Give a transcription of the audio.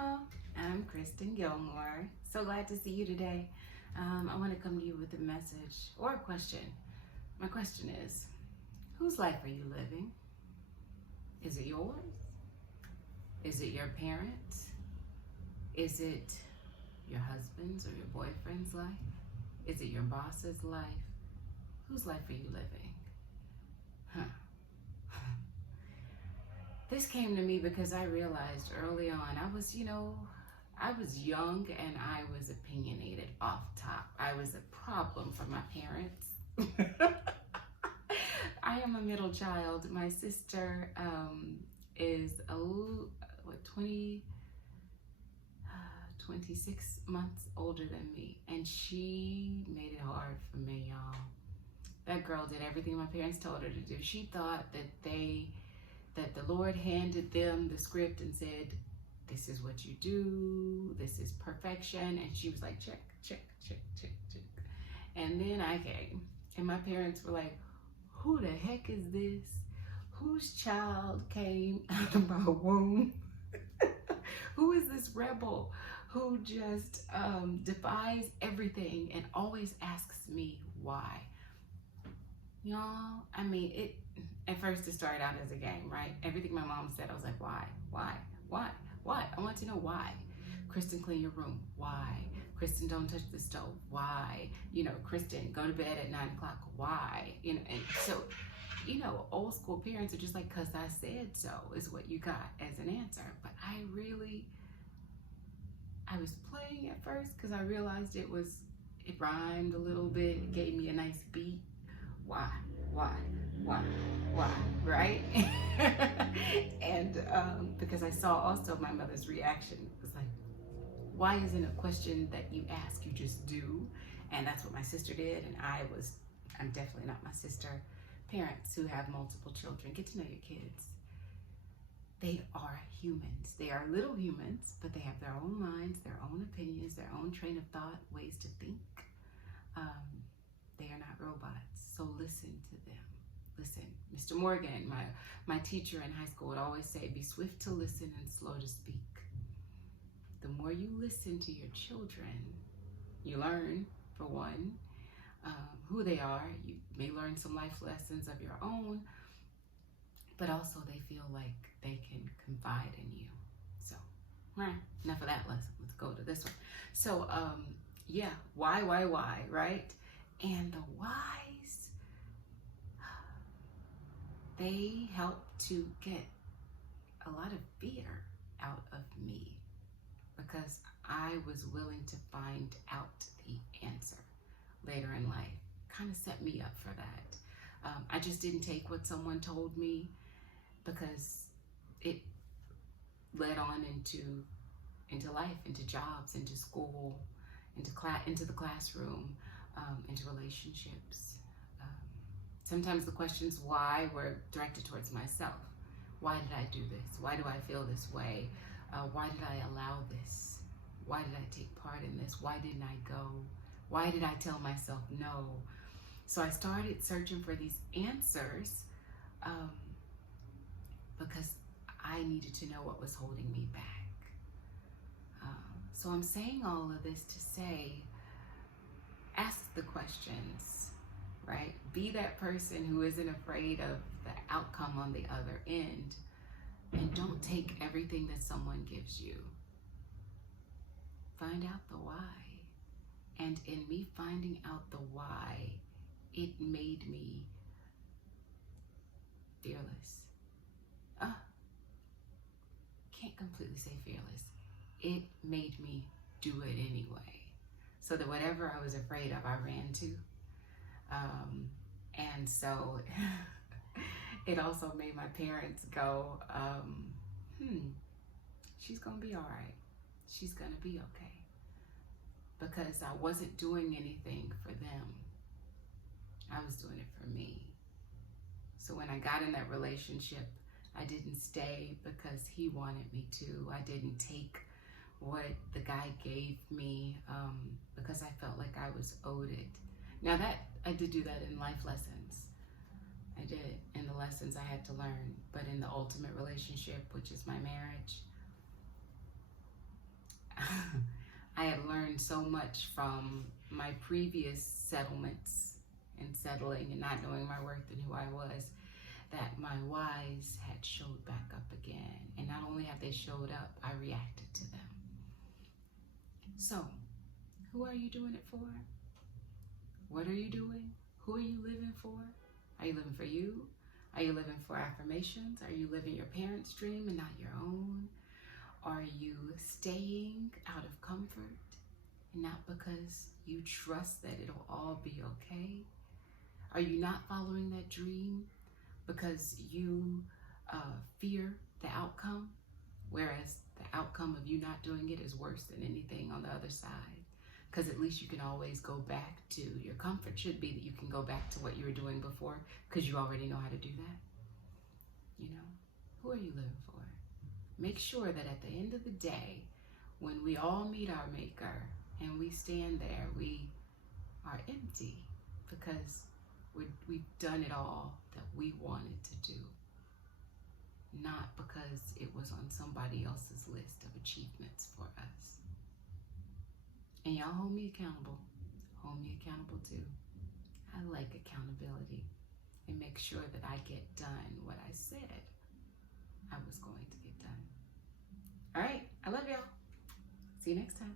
y'all. I'm Kristen Gilmore. So glad to see you today. I want to come to you with a message or a question. My question is, whose life are you living? Is it yours? Is it your parents? Is it your husband's or your boyfriend's life? Is it your boss's life? Whose life are you living? Huh. This came to me because I realized early on, I was young and I was opinionated off top. I was a problem for my parents. I am a middle child. My sister is 26 months older than me, and she made it hard for me, y'all. That girl did everything my parents told her to do. She thought that the Lord handed them the script and said, this is what you do, this is perfection. And she was like, check, check, check, check, check. And then I came, and my parents were like, who the heck is this? Whose child came out of my womb? Who is this rebel who just defies everything and always asks me why? Y'all, I mean, at first it started out as a game, right? Everything my mom said, I was like, why? I want to know why. Kristen, clean your room. Why? Kristen, don't touch the stove. Why? Kristen, go to bed at 9 o'clock. Why? And so, old school parents are just like, cause I said so is what you got as an answer. But I was playing at first because I realized it rhymed a little bit. It gave me a nice beat. Why, right? And because I saw also my mother's reaction. It was like, why isn't a question that you ask, you just do? And that's what my sister did, and I'm definitely not my sister. Parents who have multiple children, get to know your kids. They are humans. They are little humans, but they have their own minds, their own opinions, their own train of thought, ways to think. They are not robots, so listen to them. Listen. Mr. Morgan, my teacher in high school, would always say, be swift to listen and slow to speak. The more you listen to your children, you learn, for one, who they are. You may learn some life lessons of your own, but also they feel like they can confide in you. So, enough of that lesson. Let's go to this one. So, why, right? And the whys, they help to get a lot of fear out of me because I was willing to find out the answer later in life. Kind of set me up for that. I just didn't take what someone told me because it led on into life, into jobs, into school, into the classroom, into relationships. Sometimes the questions why were directed towards myself. Why did I do this? Why do I feel this way? Why did I allow this? Why did I take part in this? Why didn't I go? Why did I tell myself no? So I started searching for these answers because I needed to know what was holding me back. So I'm saying all of this to say, ask the questions, right? Be that person who isn't afraid of the outcome on the other end, and don't take everything that someone gives you. Find out the why. And in me finding out the why, it made me fearless. Can't completely say fearless. It made me do it anyway. So that whatever I was afraid of, I ran to. And so it also made my parents go, she's gonna be all right. She's gonna be okay. Because I wasn't doing anything for them. I was doing it for me. So when I got in that relationship, I didn't stay because he wanted me to. I didn't take what the guy gave me because I felt like I was owed it. Now that I did do that in life lessons. I did in the lessons I had to learn. But in the ultimate relationship, which is my marriage, learned so much from my previous settlements and settling and not knowing my worth and who I was, that my whys had showed back up again. And not only have they showed up, I reacted to them. So, who are you doing it for? What are you doing? Who are you living for? Are you living for you? Are you living for affirmations? Are you living your parents' dream and not your own? Are you staying out of comfort and not because you trust that it'll all be okay? Are you not following that dream because you fear the outcome, whereas the outcome of you not doing it is worse than anything on the other side? Because at least you can always go back to, your comfort should be that you can go back to what you were doing before because you already know how to do that. You know, who are you living for? Make sure that at the end of the day, when we all meet our maker and we stand there, we are empty because we've done it all that we wanted to do, not because it was on somebody else's list of achievements for us. And y'all hold me accountable. Hold me accountable too. I like accountability, and make sure that I get done what I said I was going to get done. All right, I love y'all. See you next time.